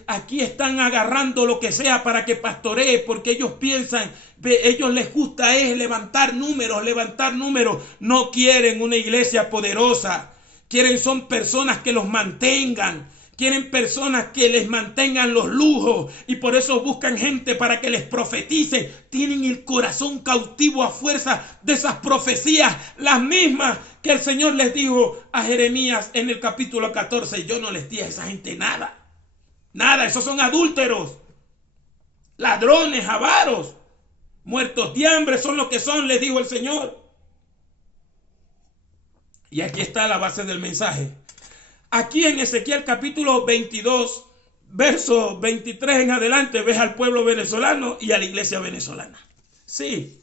aquí están agarrando lo que sea para que pastoree, porque ellos piensan, ellos les gusta es levantar números, no quieren una iglesia poderosa. Son personas que los mantengan. Quieren personas que les mantengan los lujos. Y por eso buscan gente para que les profetice. Tienen el corazón cautivo a fuerza de esas profecías. Las mismas que el Señor les dijo a Jeremías en el capítulo 14. Yo no les di a esa gente nada. Nada, esos son adúlteros. Ladrones, avaros. Muertos de hambre son lo que son, les dijo el Señor. Y aquí está la base del mensaje. Aquí en Ezequiel capítulo 22, verso 23 en adelante, ves al pueblo venezolano y a la iglesia venezolana. Sí,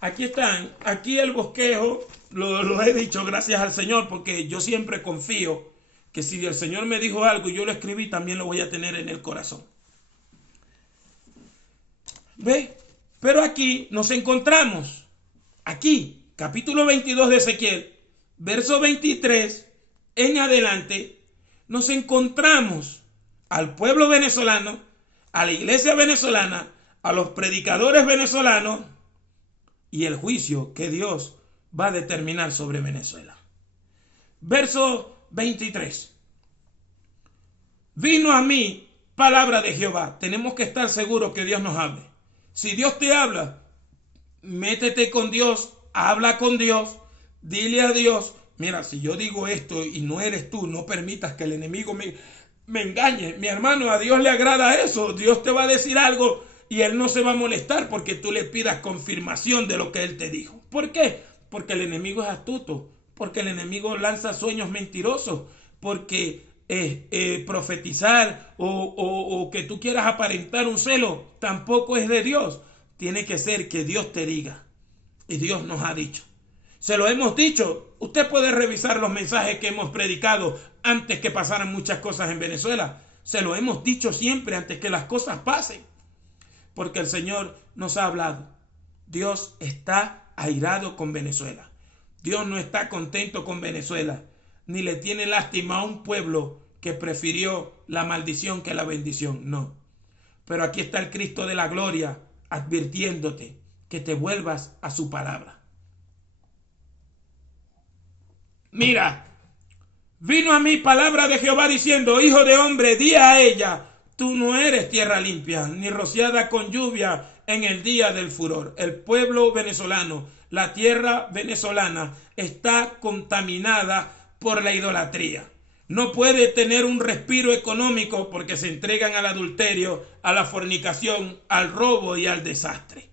aquí están. Aquí el bosquejo, lo he dicho gracias al Señor, porque yo siempre confío que si el Señor me dijo algo y yo lo escribí, también lo voy a tener en el corazón. ¿Ve? Pero aquí nos encontramos. Aquí, capítulo 22 de Ezequiel. Verso 23 en adelante, nos encontramos al pueblo venezolano, a la iglesia venezolana, a los predicadores venezolanos y el juicio que Dios va a determinar sobre Venezuela. Verso 23. Vino a mí palabra de Jehová. Tenemos que estar seguros que Dios nos hable. Si Dios te habla, métete con Dios, habla con Dios. Dile a Dios, mira, si yo digo esto y no eres tú, no permitas que el enemigo me engañe. Mi hermano, a Dios le agrada eso. Dios te va a decir algo y Él no se va a molestar porque tú le pidas confirmación de lo que Él te dijo. ¿Por qué? Porque el enemigo es astuto, porque el enemigo lanza sueños mentirosos, porque profetizar o que tú quieras aparentar un celo tampoco es de Dios. Tiene que ser que Dios te diga. Y Dios nos ha dicho. Se lo hemos dicho. Usted puede revisar los mensajes que hemos predicado antes que pasaran muchas cosas en Venezuela. Se lo hemos dicho siempre antes que las cosas pasen. Porque el Señor nos ha hablado. Dios está airado con Venezuela. Dios no está contento con Venezuela. Ni le tiene lástima a un pueblo que prefirió la maldición que la bendición. No. Pero aquí está el Cristo de la gloria advirtiéndote que te vuelvas a su palabra. Mira, vino a mí palabra de Jehová diciendo: hijo de hombre, di a ella, tú no eres tierra limpia, ni rociada con lluvia en el día del furor. El pueblo venezolano, la tierra venezolana, está contaminada por la idolatría. No puede tener un respiro económico porque se entregan al adulterio, a la fornicación, al robo y al desastre.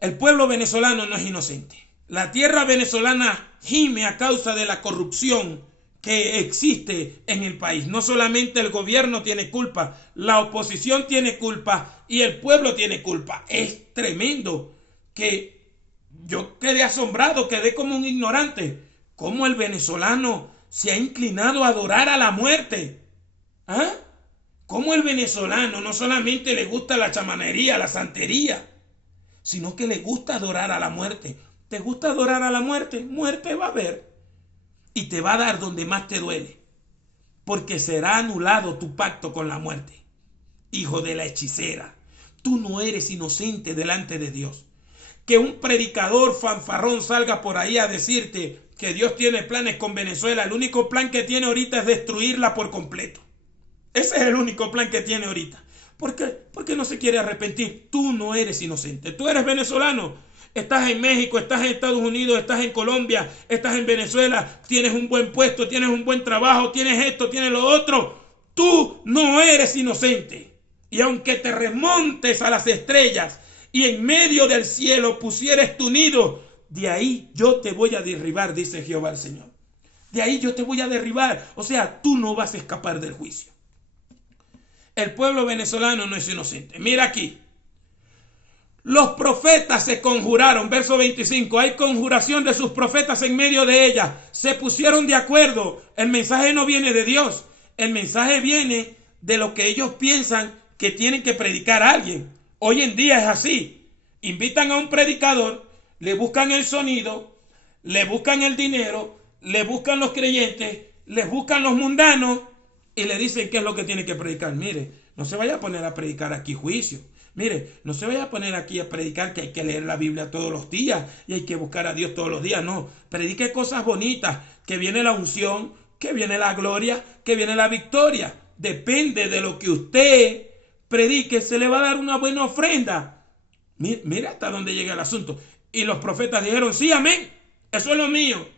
El pueblo venezolano no es inocente. La tierra venezolana gime a causa de la corrupción que existe en el país. No solamente el gobierno tiene culpa, la oposición tiene culpa y el pueblo tiene culpa. Es tremendo que yo quedé asombrado, quedé como un ignorante. ¿Cómo el venezolano se ha inclinado a adorar a la muerte? ¿Ah? ¿Cómo el venezolano no solamente le gusta la chamanería, la santería, sino que le gusta adorar a la muerte? ¿Te gusta adorar a la muerte? Muerte va a haber. Y te va a dar donde más te duele. Porque será anulado tu pacto con la muerte. Hijo de la hechicera, tú no eres inocente delante de Dios. Que un predicador fanfarrón salga por ahí a decirte que Dios tiene planes con Venezuela. El único plan que tiene ahorita es destruirla por completo. Ese es el único plan que tiene ahorita. ¿Por qué? Porque no se quiere arrepentir. Tú no eres inocente. Tú eres venezolano. Estás en México, estás en Estados Unidos, estás en Colombia, estás en Venezuela, tienes un buen puesto, tienes un buen trabajo, tienes esto, tienes lo otro. Tú no eres inocente. Y aunque te remontes a las estrellas y en medio del cielo pusieres tu nido, de ahí yo te voy a derribar, dice Jehová el Señor. De ahí yo te voy a derribar. O sea, tú no vas a escapar del juicio. El pueblo venezolano no es inocente. Mira aquí. Los profetas se conjuraron, verso 25, hay conjuración de sus profetas en medio de ella. Se pusieron de acuerdo. El mensaje no viene de Dios. El mensaje viene de lo que ellos piensan que tienen que predicar a alguien. Hoy en día es así. Invitan a un predicador, le buscan el sonido, le buscan el dinero, le buscan los creyentes, les buscan los mundanos y le dicen qué es lo que tiene que predicar. Mire, no se vaya a poner a predicar aquí juicio. Mire, no se vaya a poner aquí a predicar que hay que leer la Biblia todos los días y hay que buscar a Dios todos los días. No, predique cosas bonitas, que viene la unción, que viene la gloria, que viene la victoria. Depende de lo que usted predique, se le va a dar una buena ofrenda. Mira hasta dónde llega el asunto. Y los profetas dijeron, sí, amén, eso es lo mío.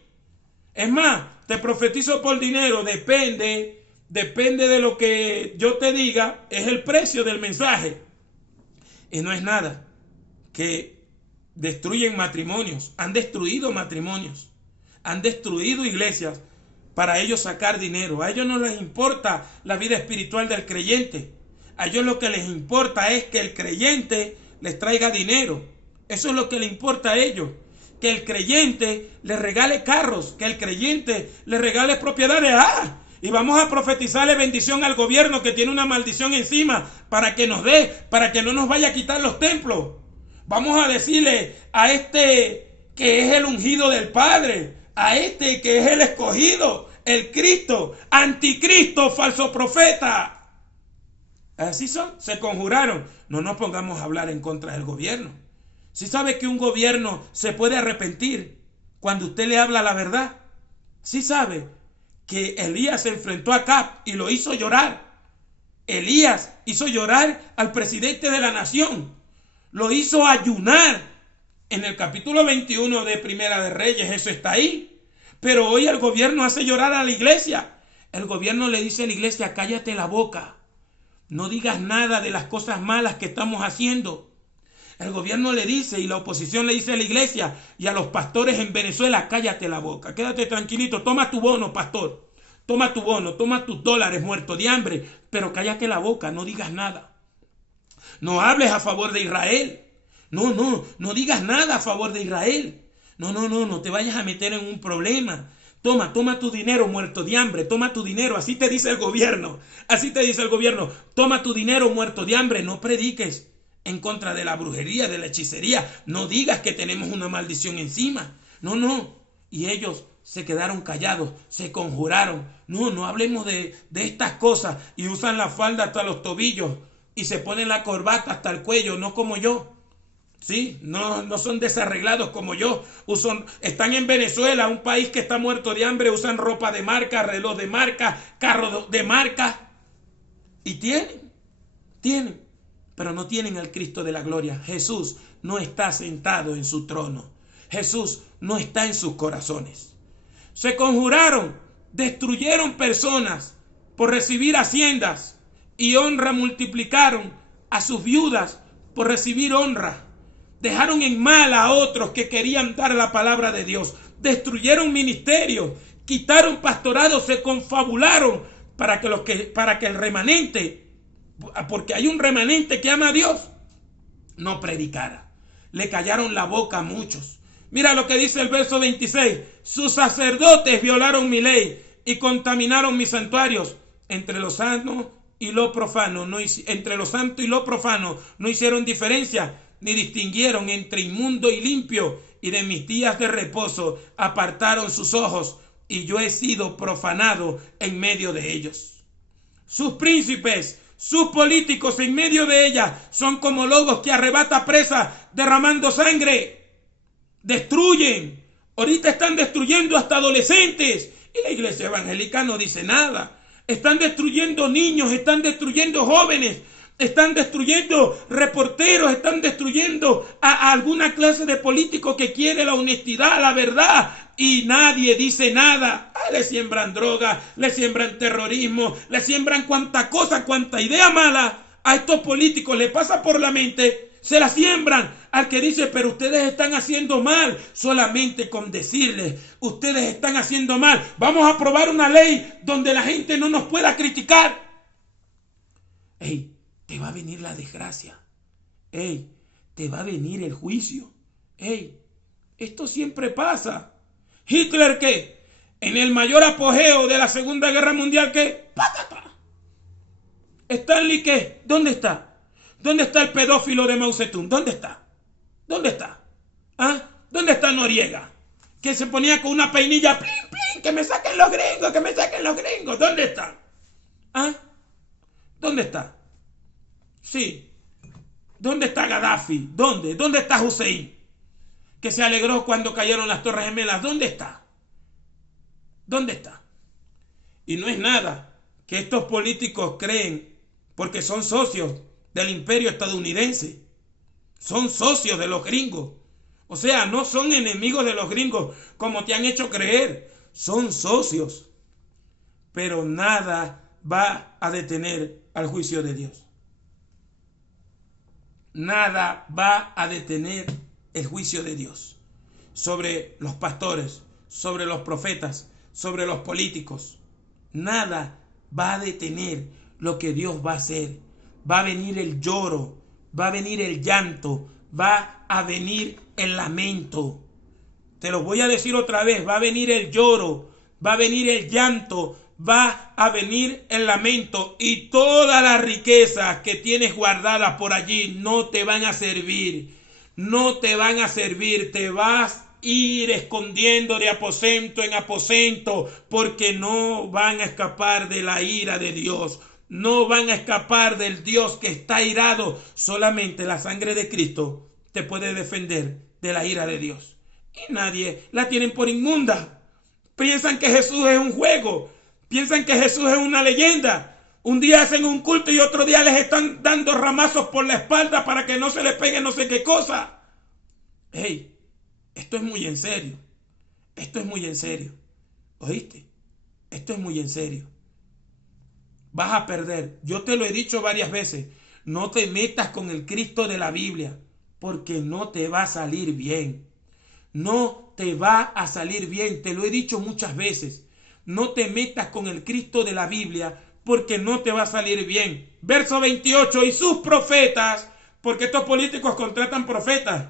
Es más, te profetizo por dinero, depende de lo que yo te diga, es el precio del mensaje. Y no es nada que destruyen matrimonios, han destruido matrimonios, han destruido iglesias para ellos sacar dinero. A ellos no les importa la vida espiritual del creyente. A ellos lo que les importa es que el creyente les traiga dinero. Eso es lo que les importa a ellos. Que el creyente les regale carros, que el creyente les regale propiedades. Y vamos a profetizarle bendición al gobierno que tiene una maldición encima para que nos dé, para que no nos vaya a quitar los templos. Vamos a decirle a este que es el ungido del Padre, a este que es el escogido, el Cristo, anticristo, falso profeta. Así son, se conjuraron. No nos pongamos a hablar en contra del gobierno. Si sabe que un gobierno se puede arrepentir cuando usted le habla la verdad. Si sabe que Elías se enfrentó a Acab y lo hizo llorar. Elías hizo llorar al presidente de la nación. Lo hizo ayunar. En el capítulo 21 de Primera de Reyes eso está ahí. Pero hoy el gobierno hace llorar a la iglesia. El gobierno le dice a la iglesia, cállate la boca. No digas nada de las cosas malas que estamos haciendo. El gobierno le dice y la oposición le dice a la iglesia y a los pastores en Venezuela, cállate la boca, quédate tranquilito, toma tu bono, pastor. Toma tu bono, toma tus dólares muerto de hambre, pero cállate la boca, no digas nada. No hables a favor de Israel. No digas nada a favor de Israel. No te vayas a meter en un problema. Toma tu dinero muerto de hambre, toma tu dinero, así te dice el gobierno, toma tu dinero muerto de hambre, no prediques en contra de la brujería, de la hechicería, no digas que tenemos una maldición encima, y ellos se quedaron callados, se conjuraron, no hablemos de estas cosas, y usan la falda hasta los tobillos, y se ponen la corbata hasta el cuello, no como yo. Sí, no son desarreglados como yo. Están en Venezuela, un país que está muerto de hambre, usan ropa de marca, reloj de marca, carro de marca. Y tienen, pero no tienen al Cristo de la gloria. Jesús no está sentado en su trono. Jesús no está en sus corazones. Se conjuraron, destruyeron personas por recibir haciendas y honra multiplicaron a sus viudas por recibir honra. Dejaron en mal a otros que querían dar la palabra de Dios. Destruyeron ministerios, quitaron pastorados, se confabularon para que el remanente, porque hay un remanente que ama a Dios, no predicara. Le callaron la boca a muchos. Mira lo que dice el verso 26. Sus sacerdotes violaron mi ley y contaminaron mis santuarios. Entre lo santo y lo profano no hicieron diferencia, ni distinguieron entre inmundo y limpio, y de mis días de reposo apartaron sus ojos, y yo he sido profanado en medio de ellos. Sus príncipes, sus políticos en medio de ella son como lobos que arrebata presa derramando sangre. Destruyen. Ahorita están destruyendo hasta adolescentes y la iglesia evangélica no dice nada. Están destruyendo niños, están destruyendo jóvenes, están destruyendo reporteros, están destruyendo a alguna clase de político que quiere la honestidad, la verdad, y nadie dice nada. Le siembran droga, le siembran terrorismo, le siembran cuanta cosa, cuanta idea mala a estos políticos le pasa por la mente, se la siembran al que dice, pero ustedes están haciendo mal. Solamente con decirles, ustedes están haciendo mal, vamos a aprobar una ley donde la gente no nos pueda criticar. Te va a venir la desgracia. Te va a venir el juicio. Esto siempre pasa. Hitler, ¿qué? En el mayor apogeo de la Segunda Guerra Mundial, ¿qué? ¡Pátata! Stanley, ¿qué? ¿Dónde está? ¿Dónde está el pedófilo de Mao Zedong? ¿Dónde está? ¿Dónde está? ¿Dónde está Noriega? Que se ponía con una peinilla, ¡plin, plin! ¡Que me saquen los gringos! ¡Que me saquen los gringos! ¿Dónde está? ¿Dónde está? Sí. ¿Dónde está Gaddafi? ¿Dónde está Hussein? Que se alegró cuando cayeron las Torres Gemelas. ¿Dónde está? ¿Dónde está? Y no es nada que estos políticos creen porque son socios del imperio estadounidense. Son socios de los gringos. O sea, no son enemigos de los gringos como te han hecho creer. Son socios. Pero nada va a detener al juicio de Dios. Nada va a detener el juicio de Dios sobre los pastores, sobre los profetas, sobre los políticos. Nada va a detener lo que Dios va a hacer. Va a venir el lloro, va a venir el llanto, va a venir el lamento. Te lo voy a decir otra vez, va a venir el lloro, va a venir el llanto, va a venir el lamento, y todas las riquezas que tienes guardadas por allí no te van a servir. No te van a servir, te vas a ir escondiendo de aposento en aposento, porque no van a escapar de la ira de Dios. No van a escapar del Dios que está irado. Solamente la sangre de Cristo te puede defender de la ira de Dios. Y nadie la tienen por inmunda. Piensan que Jesús es un juego. Piensan que Jesús es una leyenda. Un día hacen un culto y otro día les están dando ramazos por la espalda para que no se les pegue no sé qué cosa. Esto es muy en serio. Esto es muy en serio. ¿Oíste? Esto es muy en serio. vas a perder. Yo te lo he dicho varias veces. No te metas con el Cristo de la Biblia, porque no te va a salir bien. No te va a salir bien. Te lo he dicho muchas veces. No te metas con el Cristo de la Biblia, porque no te va a salir bien. Verso 28, y sus profetas, porque estos políticos contratan profetas.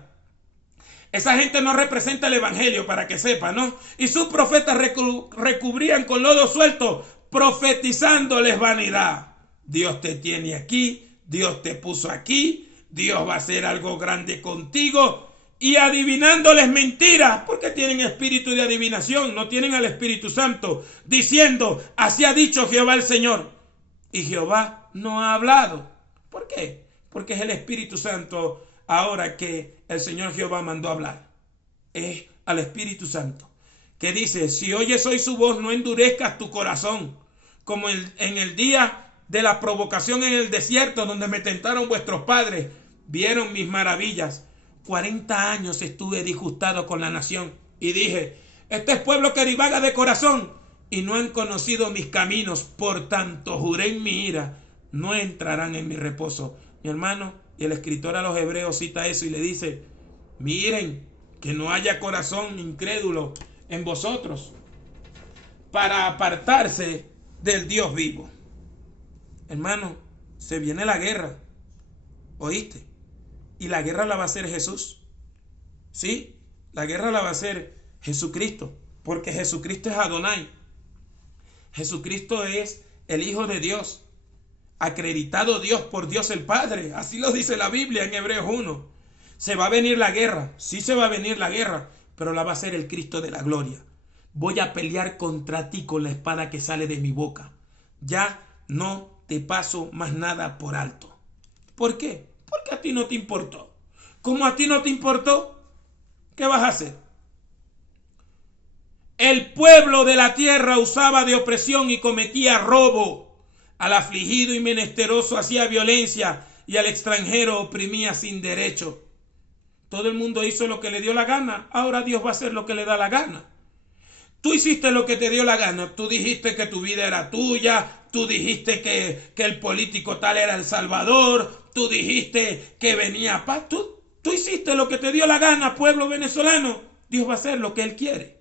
Esa gente no representa el evangelio, para que sepa, ¿no? Y sus profetas recubrían con lodo suelto, profetizándoles vanidad. Dios te tiene aquí, Dios te puso aquí, Dios va a hacer algo grande contigo. Y adivinándoles mentiras, porque tienen espíritu de adivinación, no tienen al Espíritu Santo, diciendo, así ha dicho Jehová el Señor. Y Jehová no ha hablado. ¿Por qué? Porque es el Espíritu Santo ahora que el Señor Jehová mandó hablar. Es al Espíritu Santo, que dice, si oyes hoy su voz, no endurezcas tu corazón, como en el día de la provocación en el desierto, donde me tentaron vuestros padres, vieron mis maravillas. 40 años estuve disgustado con la nación, y dije, este es pueblo que divaga de corazón, y no han conocido mis caminos, por tanto juré en mi ira, no entrarán en mi reposo. Mi hermano, y el escritor a los hebreos cita eso y le dice, miren, que no haya corazón incrédulo en vosotros, para apartarse del Dios vivo. Hermano, se viene la guerra, ¿oíste? Y la guerra la va a hacer Jesús. ¿Sí? La guerra la va a hacer Jesucristo, porque Jesucristo es Adonai. Jesucristo es el Hijo de Dios, acreditado Dios por Dios el Padre. Así lo dice la Biblia en Hebreos 1. Se va a venir la guerra, sí se va a venir la guerra, pero la va a hacer el Cristo de la gloria. Voy a pelear contra ti con la espada que sale de mi boca. Ya no te paso más nada por alto. ¿Por qué? Porque a ti no te importó. ¿Cómo a ti no te importó? ¿Qué vas a hacer? El pueblo de la tierra usaba de opresión y cometía robo. Al afligido y menesteroso hacía violencia y al extranjero oprimía sin derecho. Todo el mundo hizo lo que le dio la gana. Ahora Dios va a hacer lo que le da la gana. Tú hiciste lo que te dio la gana. Tú dijiste que tu vida era tuya. Tú dijiste que el político tal era el Salvador. Tú dijiste que venía paz. Tú hiciste lo que te dio la gana, pueblo venezolano. Dios va a hacer lo que Él quiere.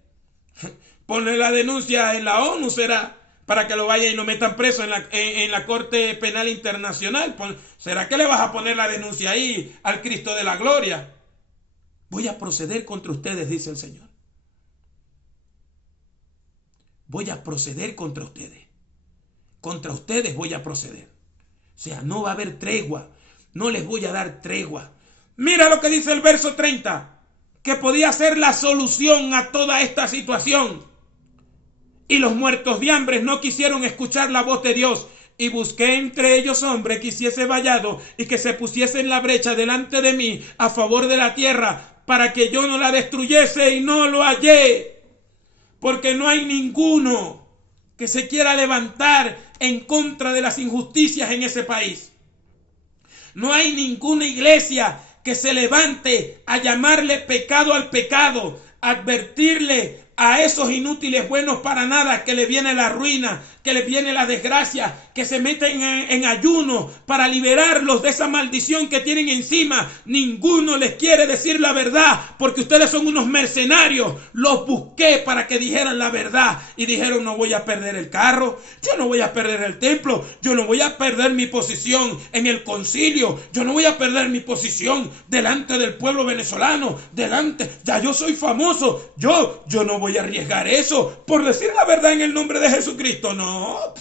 Poner la denuncia en la ONU será para que lo vayan y lo metan preso en la Corte Penal Internacional. ¿Será que le vas a poner la denuncia ahí al Cristo de la Gloria? Voy a proceder contra ustedes, dice el Señor. Voy a proceder contra ustedes. Contra ustedes voy a proceder. O sea, no va a haber tregua. No les voy a dar tregua. Mira lo que dice el verso 30. Que podía ser la solución a toda esta situación. Y los muertos de hambre no quisieron escuchar la voz de Dios. Y busqué entre ellos hombre que hiciese vallado y que se pusiese en la brecha delante de mí a favor de la tierra, para que yo no la destruyese, y no lo hallé. Porque no hay ninguno que se quiera levantar en contra de las injusticias en ese país. No hay ninguna iglesia que se levante a llamarle pecado al pecado, advertirle a esos inútiles buenos para nada que le viene la ruina, que les viene la desgracia, que se meten en ayuno para liberarlos de esa maldición que tienen encima. Ninguno les quiere decir la verdad, porque ustedes son unos mercenarios. Los busqué para que dijeran la verdad y dijeron, no voy a perder el carro, yo no voy a perder el templo, yo no voy a perder mi posición en el concilio, yo no voy a perder mi posición delante del pueblo venezolano, ya yo soy famoso, yo no voy a arriesgar eso por decir la verdad en el nombre de Jesucristo. No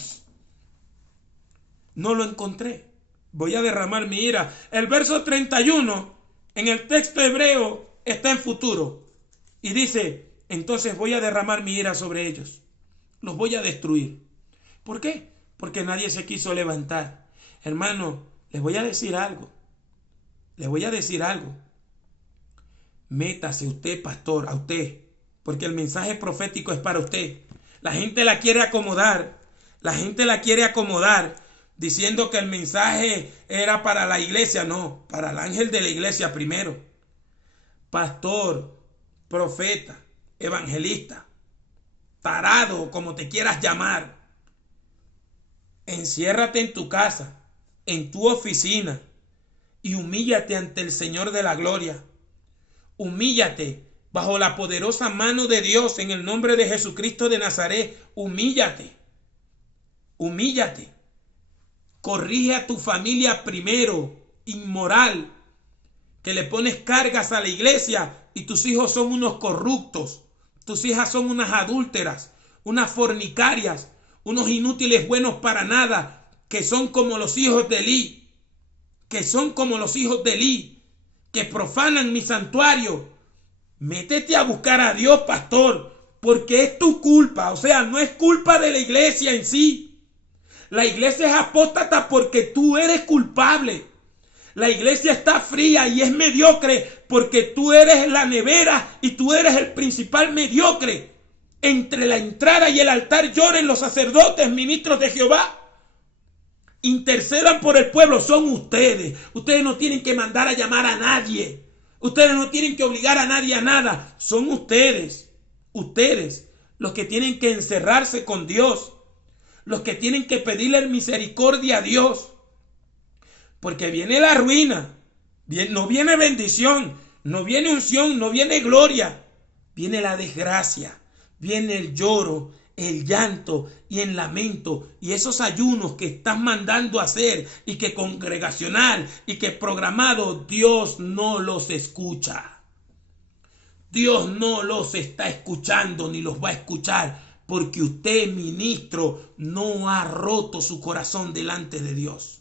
lo encontré. Voy a derramar mi ira. El verso 31 en el texto hebreo está en futuro y dice, entonces voy a derramar mi ira sobre ellos. Los voy a destruir. ¿Por qué? Porque nadie se quiso levantar. Hermano, les voy a decir algo. Métase usted, pastor, a usted, porque el mensaje profético es para usted. La gente la quiere acomodar. Diciendo que el mensaje era para la iglesia. No, para el ángel de la iglesia primero. Pastor, profeta, evangelista, tarado, como te quieras llamar. Enciérrate en tu casa, en tu oficina, y humíllate ante el Señor de la gloria. Humíllate bajo la poderosa mano de Dios en el nombre de Jesucristo de Nazaret. Humíllate. Humíllate. Corrige a tu familia primero, inmoral, que le pones cargas a la iglesia y tus hijos son unos corruptos. Tus hijas son unas adúlteras, unas fornicarias, unos inútiles buenos para nada, que son como los hijos de Elí, que profanan mi santuario. Métete a buscar a Dios, pastor, porque es tu culpa. O sea, no es culpa de la iglesia en sí. La iglesia es apóstata porque tú eres culpable. La iglesia está fría y es mediocre porque tú eres la nevera y tú eres el principal mediocre. Entre la entrada y el altar lloren los sacerdotes, ministros de Jehová. Intercedan por el pueblo, son ustedes. Ustedes no tienen que mandar a llamar a nadie. Ustedes no tienen que obligar a nadie a nada. Son ustedes los que tienen que encerrarse con Dios, los que tienen que pedirle misericordia a Dios. Porque viene la ruina, no viene bendición, no viene unción, no viene gloria, viene la desgracia, viene el lloro, el llanto y el lamento, y esos ayunos que estás mandando a hacer y que congregacional y que programado, Dios no los escucha. Dios no los está escuchando ni los va a escuchar porque usted, ministro, no ha roto su corazón delante de Dios.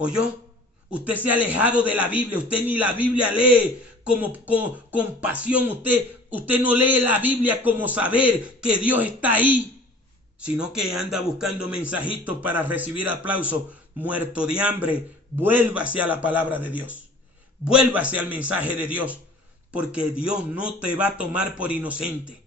¿Oyó? Usted se ha alejado de la Biblia. Usted ni la Biblia lee con pasión. Usted no lee la Biblia como saber que Dios está ahí, sino que anda buscando mensajitos para recibir aplausos. Muerto de hambre, vuélvase a la palabra de Dios. Vuélvase al mensaje de Dios, porque Dios no te va a tomar por inocente.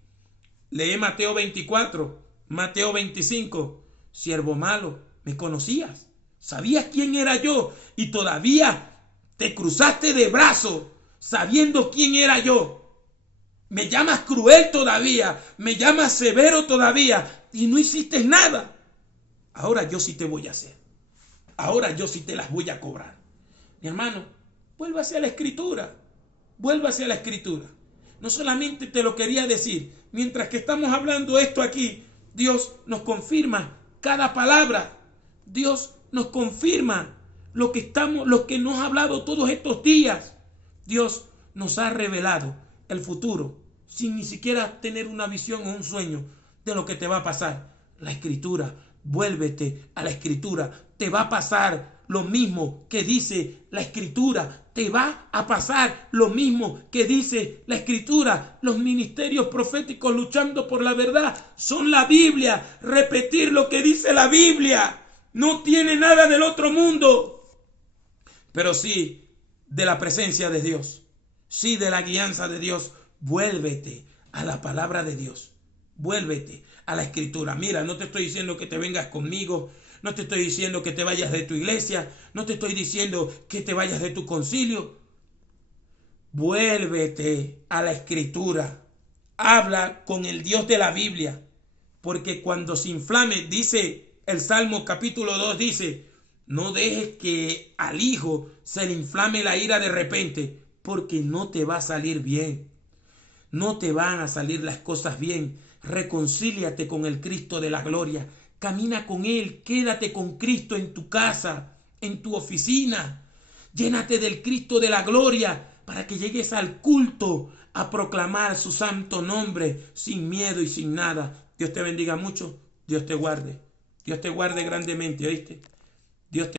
Lee Mateo 24, Mateo 25. Siervo malo, ¿me conocías? ¿Sabías quién era yo? Y todavía te cruzaste de brazos sabiendo quién era yo. Me llamas cruel todavía, me llamas severo todavía y no hiciste nada. Ahora yo sí te voy a hacer. Ahora yo sí te las voy a cobrar. Mi hermano, vuélvase a la escritura. Vuélvase a la escritura. No solamente te lo quería decir, mientras que estamos hablando esto aquí, Dios nos confirma cada palabra. Dios nos confirma lo que nos ha hablado todos estos días. Dios nos ha revelado el futuro sin ni siquiera tener una visión o un sueño de lo que te va a pasar. La escritura, vuélvete a la escritura. Te va a pasar lo mismo que dice la escritura. Te va a pasar lo mismo que dice la escritura. Los ministerios proféticos luchando por la verdad son la Biblia. Repetir lo que dice la Biblia. No tiene nada del otro mundo, pero sí de la presencia de Dios, sí de la guianza de Dios. Vuélvete a la palabra de Dios, vuélvete a la escritura. Mira, no te estoy diciendo que te vengas conmigo, no te estoy diciendo que te vayas de tu iglesia, no te estoy diciendo que te vayas de tu concilio. Vuélvete a la escritura, habla con el Dios de la Biblia, porque cuando se inflame, dice el Salmo capítulo 2, dice: no dejes que al hijo se le inflame la ira de repente, porque no te va a salir bien. No te van a salir las cosas bien. Reconcíliate con el Cristo de la gloria. Camina con Él. Quédate con Cristo en tu casa, en tu oficina. Llénate del Cristo de la gloria para que llegues al culto a proclamar su santo nombre sin miedo y sin nada. Dios te bendiga mucho. Dios te guarde. Dios te guarde grandemente, ¿oíste? Dios te